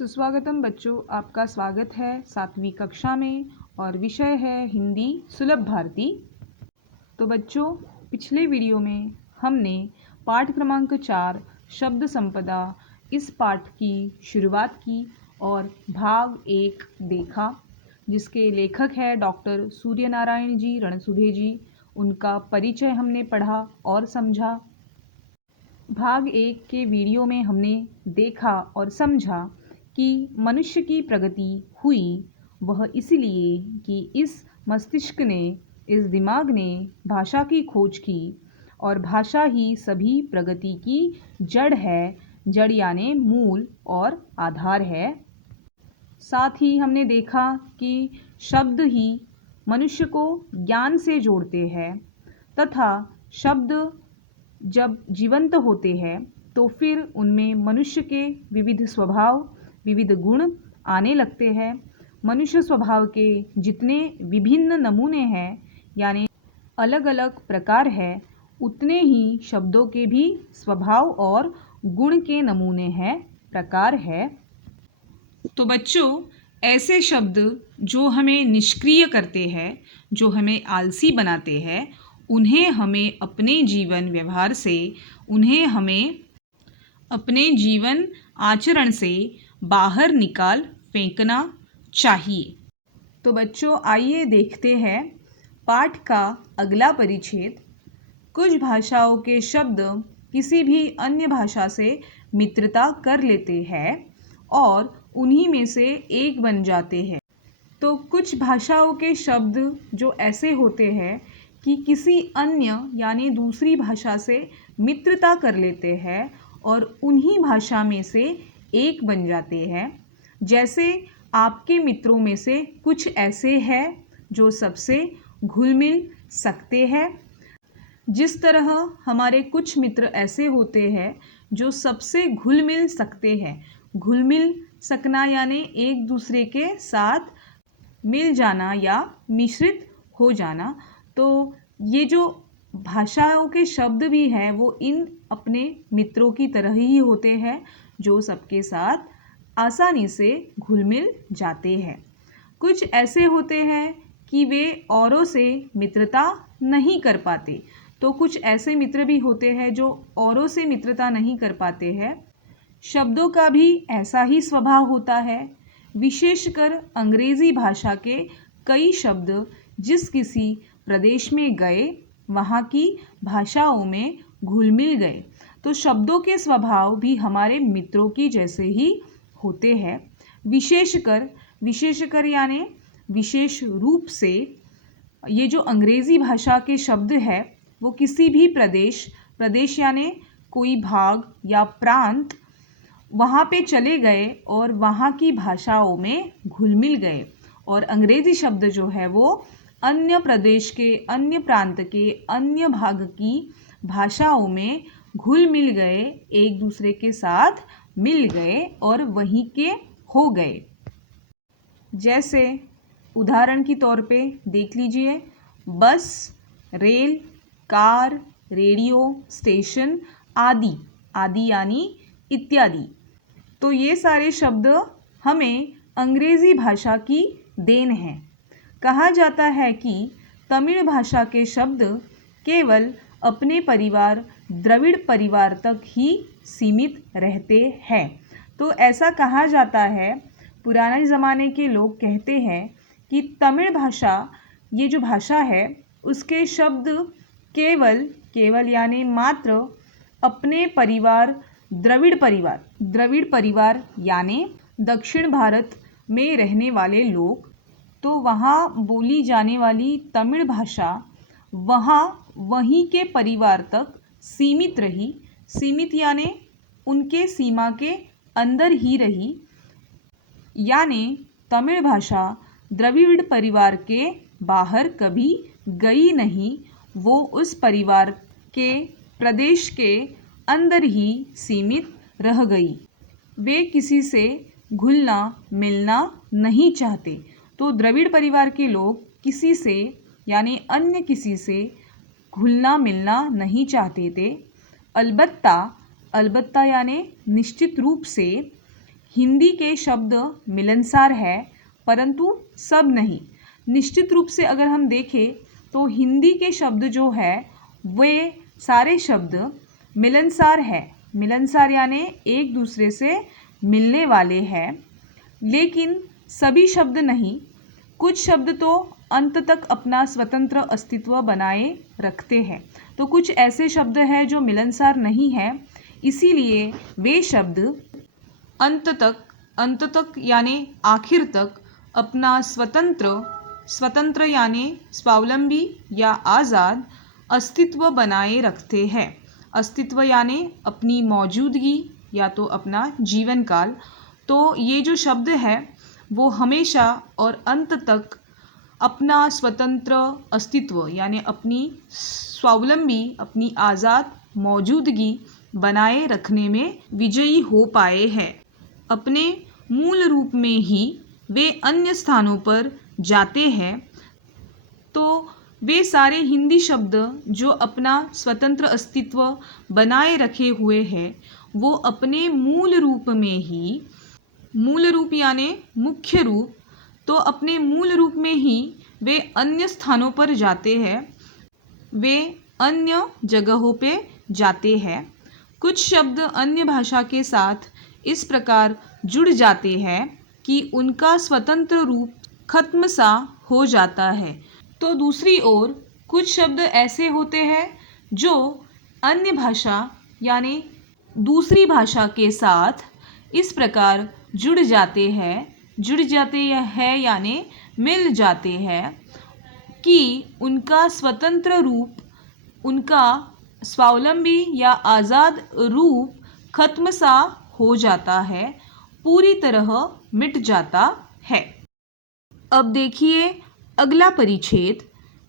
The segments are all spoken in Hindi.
सुस्वागतम बच्चों, आपका स्वागत है 7वीं कक्षा में और विषय है हिंदी सुलभ भारती। तो बच्चों, पिछले वीडियो में हमने पाठ क्रमांक 4 शब्द संपदा इस पाठ की शुरुआत की और भाग 1 देखा, जिसके लेखक है डॉक्टर सूर्यनारायण जी रणसुभे जी। उनका परिचय हमने पढ़ा और समझा। भाग 1 के वीडियो में हमने देखा और समझा कि मनुष्य की प्रगति हुई वह इसलिए कि इस मस्तिष्क ने, इस दिमाग ने भाषा की खोज की और भाषा ही सभी प्रगति की जड़ है। जड़ यानी मूल और आधार है। साथ ही हमने देखा कि शब्द ही मनुष्य को ज्ञान से जोड़ते हैं तथा शब्द जब जीवंत होते हैं तो फिर उनमें मनुष्य के विविध स्वभाव, विविध गुण आने लगते हैं। मनुष्य स्वभाव के जितने विभिन्न नमूने हैं यानी अलग अलग प्रकार है, उतने ही शब्दों के भी स्वभाव और गुण के नमूने हैं, प्रकार है। तो बच्चों, ऐसे शब्द जो हमें निष्क्रिय करते हैं, जो हमें आलसी बनाते हैं, उन्हें हमें अपने जीवन व्यवहार से, उन्हें हमें अपने जीवन आचरण से बाहर निकाल फेंकना चाहिए। तो बच्चों, आइए देखते हैं पाठ का अगला परिच्छेद। कुछ भाषाओं के शब्द किसी भी अन्य भाषा से मित्रता कर लेते हैं और उन्हीं में से एक बन जाते हैं। तो कुछ भाषाओं के शब्द जो ऐसे होते हैं कि किसी अन्य यानी दूसरी भाषा से मित्रता कर लेते हैं और उन्हीं भाषा में से एक बन जाते हैं। जैसे आपके मित्रों में से कुछ ऐसे हैं जो सबसे घुल मिल सकते हैं, जिस तरह हमारे कुछ मित्र ऐसे होते हैं जो सबसे घुल मिल सकते हैं। घुल मिल सकना यानी एक दूसरे के साथ मिल जाना या मिश्रित हो जाना। तो ये जो भाषाओं के शब्द भी हैं वो इन अपने मित्रों की तरह ही होते हैं जो सबके साथ आसानी से घुल मिल जाते हैं। कुछ ऐसे होते हैं कि वे औरों से मित्रता नहीं कर पाते। तो कुछ ऐसे मित्र भी होते हैं जो औरों से मित्रता नहीं कर पाते हैं। शब्दों का भी ऐसा ही स्वभाव होता है। विशेषकर अंग्रेज़ी भाषा के कई शब्द जिस किसी प्रदेश में गए वहाँ की भाषाओं में घुल मिल गए। तो शब्दों के स्वभाव भी हमारे मित्रों की जैसे ही होते हैं। विशेषकर यानी विशेष रूप से ये जो अंग्रेज़ी भाषा के शब्द है वो किसी भी प्रदेश यानी कोई भाग या प्रांत वहाँ पे चले गए और वहाँ की भाषाओं में घुल मिल गए। और अंग्रेज़ी शब्द जो है वो अन्य प्रदेश के, अन्य प्रांत के, अन्य भाग की भाषाओं में घुल मिल गए, एक दूसरे के साथ मिल गए और वहीं के हो गए। जैसे उदाहरण के तौर पे देख लीजिए, बस, रेल, कार, रेडियो, स्टेशन आदि। आदि यानी इत्यादि। तो ये सारे शब्द हमें अंग्रेज़ी भाषा की देन है। कहा जाता है कि तमिल भाषा के शब्द केवल अपने परिवार द्रविड़ परिवार तक ही सीमित रहते हैं। तो ऐसा कहा जाता है, पुराने ज़माने के लोग कहते हैं कि तमिल भाषा, ये जो भाषा है उसके शब्द केवल यानी मात्र अपने परिवार द्रविड़ परिवार यानी दक्षिण भारत में रहने वाले लोग, तो वहाँ बोली जाने वाली तमिल भाषा वहीं के परिवार तक सीमित रही। सीमित यानी उनके सीमा के अंदर ही रही, यानी तमिल भाषा द्रविड़ परिवार के बाहर कभी गई नहीं। वो उस परिवार के प्रदेश के अंदर ही सीमित रह गई। वे किसी से घुलना मिलना नहीं चाहते। तो द्रविड़ परिवार के लोग किसी से यानी अन्य किसी से घुलना मिलना नहीं चाहते थे। अलबत्ता यानी निश्चित रूप से हिंदी के शब्द मिलनसार है परंतु सब नहीं। निश्चित रूप से अगर हम देखें तो हिंदी के शब्द जो है वे सारे शब्द मिलनसार है। मिलनसार यानी एक दूसरे से मिलने वाले हैं, लेकिन सभी शब्द नहीं। कुछ शब्द तो अंत तक अपना स्वतंत्र अस्तित्व बनाए रखते हैं, तो कुछ ऐसे शब्द हैं जो मिलनसार नहीं है, इसीलिए वे शब्द अंत तक यानी आखिर तक अपना स्वतंत्र यानी स्वावलंबी या आज़ाद अस्तित्व बनाए रखते हैं। अस्तित्व यानी अपनी मौजूदगी या तो अपना जीवन काल। तो ये जो शब्द है वो हमेशा और अंत तक अपना स्वतंत्र अस्तित्व यानी अपनी स्वावलंबी अपनी आज़ाद मौजूदगी बनाए रखने में विजयी हो पाए हैं। अपने मूल रूप में ही वे अन्य स्थानों पर जाते हैं। तो वे सारे हिंदी शब्द जो अपना स्वतंत्र अस्तित्व बनाए रखे हुए हैं वो अपने मूल रूप में ही, मूल रूप यानी मुख्य रूप, तो अपने मूल रूप में ही वे अन्य स्थानों पर जाते हैं, वे अन्य जगहों पे जाते हैं। कुछ शब्द अन्य भाषा के साथ इस प्रकार जुड़ जाते हैं कि उनका स्वतंत्र रूप खत्म सा हो जाता है। तो दूसरी ओर कुछ शब्द ऐसे होते हैं जो अन्य भाषा यानी दूसरी भाषा के साथ इस प्रकार जुड़ जाते हैं यानी मिल जाते हैं कि उनका स्वतंत्र रूप, उनका स्वावलंबी या आज़ाद रूप खत्म सा हो जाता है, पूरी तरह मिट जाता है। अब देखिए अगला परिच्छेद।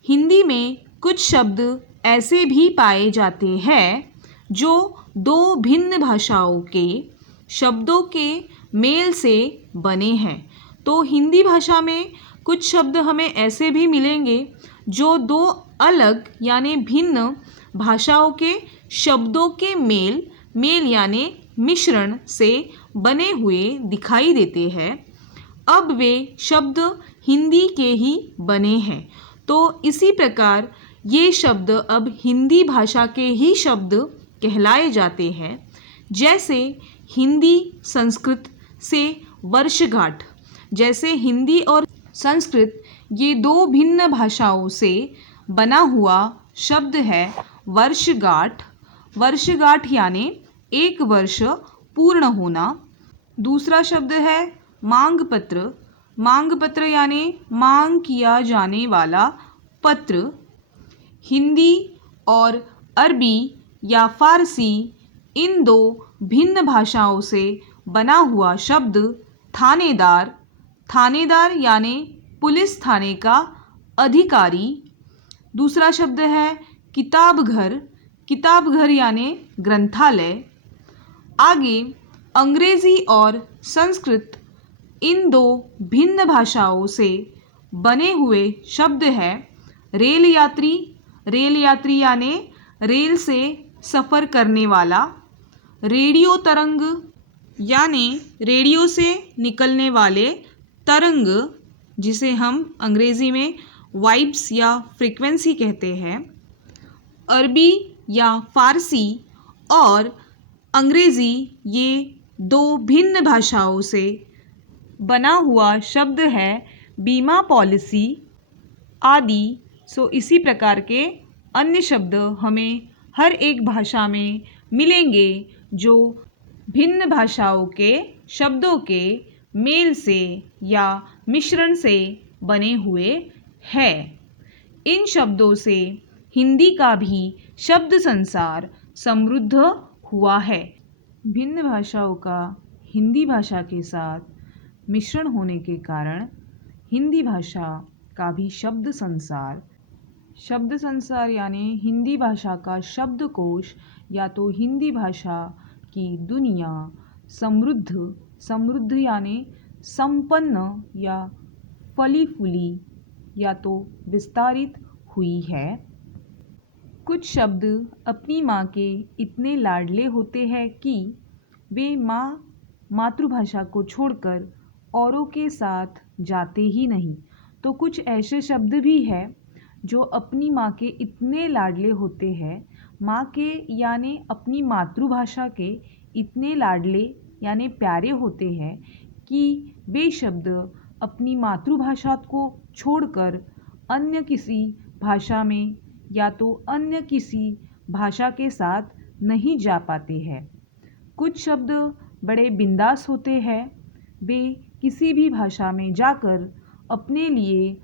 हिंदी में कुछ शब्द ऐसे भी पाए जाते हैं जो दो भिन्न भाषाओं के शब्दों के मेल से बने हैं। तो हिंदी भाषा में कुछ शब्द हमें ऐसे भी मिलेंगे जो दो अलग यानी भिन्न भाषाओं के शब्दों के मेल यानी मिश्रण से बने हुए दिखाई देते हैं। अब वे शब्द हिंदी के ही बने हैं, तो इसी प्रकार ये शब्द अब हिंदी भाषा के ही शब्द कहलाए जाते हैं। जैसे हिंदी संस्कृत से वर्षगांठ, जैसे हिंदी और संस्कृत ये दो भिन्न भाषाओं से बना हुआ शब्द है वर्षगांठ। वर्षगांठ यानी एक वर्ष पूर्ण होना। दूसरा शब्द है मांग पत्र। मांग पत्र यानी मांग किया जाने वाला पत्र। हिंदी और अरबी या फारसी इन दो भिन्न भाषाओं से बना हुआ शब्द थानेदार। थानेदार यानी पुलिस थाने का अधिकारी। दूसरा शब्द है किताब घर। किताब घर यानी ग्रंथालय। आगे अंग्रेज़ी और संस्कृत इन दो भिन्न भाषाओं से बने हुए शब्द है रेल यात्री। रेल यात्री यानी रेल से सफ़र करने वाला। रेडियो तरंग यानी रेडियो से निकलने वाले तरंग, जिसे हम अंग्रेज़ी में वाइब्स या फ्रीक्वेंसी कहते हैं। अरबी या फ़ारसी और अंग्रेज़ी ये दो भिन्न भाषाओं से बना हुआ शब्द है बीमा पॉलिसी आदि। सो इसी प्रकार के अन्य शब्द हमें हर एक भाषा में मिलेंगे जो भिन्न भाषाओं के शब्दों के मेल से या मिश्रण से बने हुए हैं। इन शब्दों से हिंदी का भी शब्द संसार समृद्ध हुआ है। भिन्न भाषाओं का हिंदी भाषा के साथ मिश्रण होने के कारण हिंदी भाषा का भी शब्द संसार यानी हिंदी भाषा का शब्दकोश या तो हिंदी भाषा की दुनिया समृद्ध यानी संपन्न या फली फूली या तो विस्तारित हुई है। कुछ शब्द अपनी माँ के इतने लाडले होते हैं कि वे माँ मातृभाषा को छोड़कर औरों के साथ जाते ही नहीं। तो कुछ ऐसे शब्द भी हैं जो अपनी माँ के इतने लाडले होते हैं, माँ के यानी अपनी मातृभाषा के इतने लाडले यानी प्यारे होते हैं कि वे शब्द अपनी मातृभाषा को छोड़कर अन्य किसी भाषा में या तो अन्य किसी भाषा के साथ नहीं जा पाते हैं। कुछ शब्द बड़े बिंदास होते हैं, वे किसी भी भाषा में जाकर अपने लिए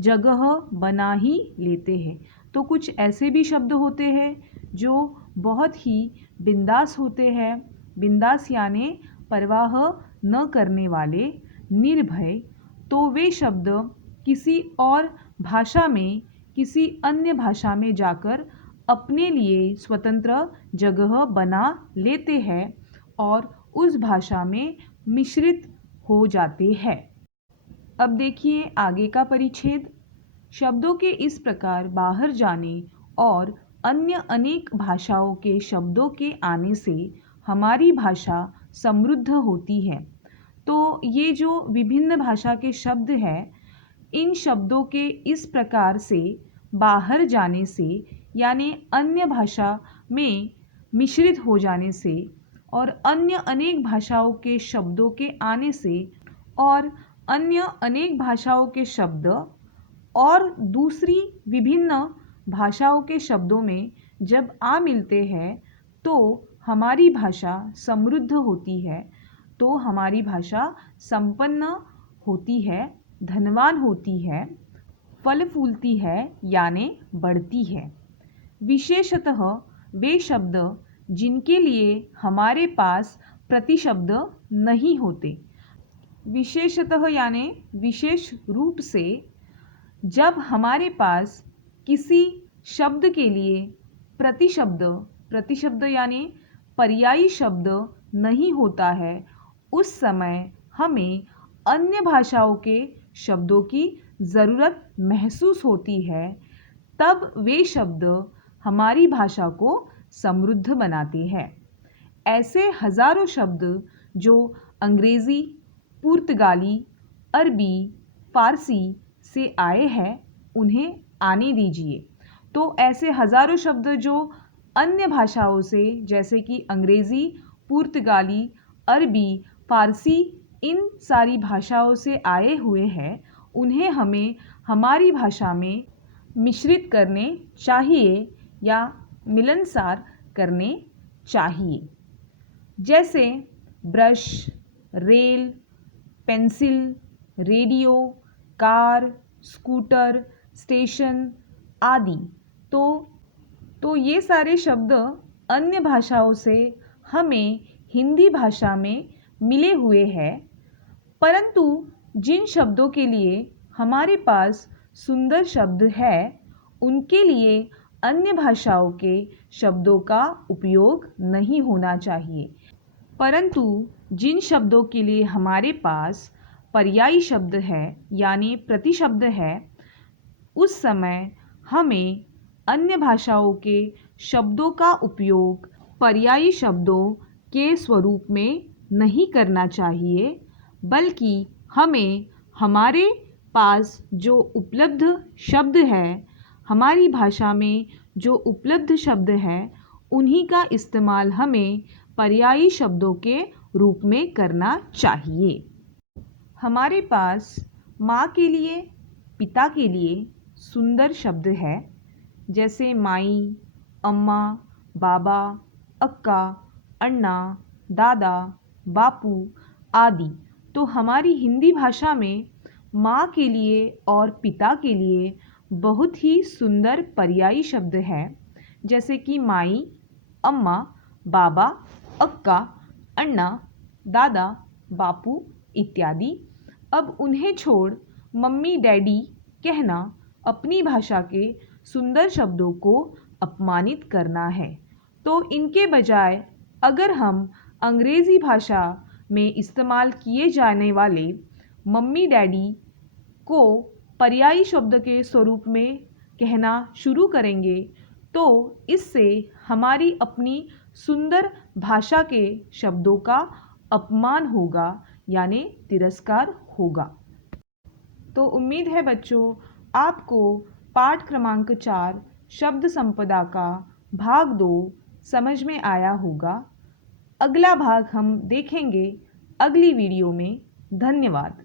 जगह बना ही लेते हैं। तो कुछ ऐसे भी शब्द होते हैं जो बहुत ही बिंदास होते हैं, बिंदास यानी परवाह न करने वाले, निर्भय। तो वे शब्द किसी और भाषा में, किसी अन्य भाषा में जाकर अपने लिए स्वतंत्र जगह बना लेते हैं और उस भाषा में मिश्रित हो जाते हैं। अब देखिए आगे का परिच्छेद। शब्दों के इस प्रकार बाहर जाने और अन्य अनेक भाषाओं के शब्दों के आने से हमारी भाषा समृद्ध होती है। तो ये जो विभिन्न भाषा के शब्द हैं, इन शब्दों के इस प्रकार से बाहर जाने से यानी अन्य भाषा में मिश्रित हो जाने से और अन्य अनेक भाषाओं के शब्दों के आने से और अन्य अनेक भाषाओं के शब्द और दूसरी विभिन्न भाषाओं के शब्दों में जब आ मिलते हैं तो हमारी भाषा समृद्ध होती है, तो हमारी भाषा संपन्न होती है, धनवान होती है, फल फूलती है यानी बढ़ती है। विशेषतः वे शब्द जिनके लिए हमारे पास प्रतिशब्द नहीं होते, विशेषतः यानी विशेष रूप से जब हमारे पास किसी शब्द के लिए प्रतिशब्द यानी पर्यायी शब्द नहीं होता है, उस समय हमें अन्य भाषाओं के शब्दों की ज़रूरत महसूस होती है। तब वे शब्द हमारी भाषा को समृद्ध बनाते हैं। ऐसे हज़ारों शब्द जो अंग्रेज़ी, पुर्तगाली, अरबी, फ़ारसी से आए हैं, उन्हें आने दीजिए। तो ऐसे हज़ारों शब्द जो अन्य भाषाओं से, जैसे कि अंग्रेज़ी, पुर्तगाली, अरबी, फ़ारसी, इन सारी भाषाओं से आए हुए हैं, उन्हें हमें हमारी भाषा में मिश्रित करने चाहिए या मिलनसार करने चाहिए। जैसे brush, rail, pencil, radio, car, scooter, station आदि। तो ये सारे शब्द अन्य भाषाओं से हमें हिंदी भाषा में मिले हुए हैं, परंतु जिन शब्दों के लिए हमारे पास सुंदर शब्द है, उनके लिए अन्य भाषाओं के शब्दों का उपयोग नहीं होना चाहिए। परंतु जिन शब्दों के लिए हमारे पास पर्यायी शब्द है यानी प्रतिशब्द है, उस समय हमें अन्य भाषाओं के शब्दों का उपयोग पर्यायी शब्दों के स्वरूप में नहीं करना चाहिए, बल्कि हमें हमारे पास जो उपलब्ध शब्द है, हमारी भाषा में जो उपलब्ध शब्द है, उन्हीं का इस्तेमाल हमें पर्यायी शब्दों के रूप में करना चाहिए। हमारे पास माँ के लिए, पिता के लिए सुंदर शब्द है, जैसे माई, अम्मा, बाबा, अक्का, अन्ना, दादा, बापू आदि। तो हमारी हिंदी भाषा में माँ के लिए और पिता के लिए बहुत ही सुंदर पर्यायी शब्द है, जैसे कि माई, अम्मा, बाबा, अक्का, अन्ना, दादा, बापू इत्यादि। अब उन्हें छोड़ मम्मी, डैडी कहना अपनी भाषा के सुंदर शब्दों को अपमानित करना है। तो इनके बजाय अगर हम अंग्रेज़ी भाषा में इस्तेमाल किए जाने वाले मम्मी, डैडी को पर्यायी शब्द के स्वरूप में कहना शुरू करेंगे, तो इससे हमारी अपनी सुंदर भाषा के शब्दों का अपमान होगा यानी तिरस्कार होगा। तो उम्मीद है बच्चों आपको पाठ क्रमांक 4 शब्द संपदा का भाग 2 समझ में आया होगा। अगला भाग हम देखेंगे अगली वीडियो में। धन्यवाद।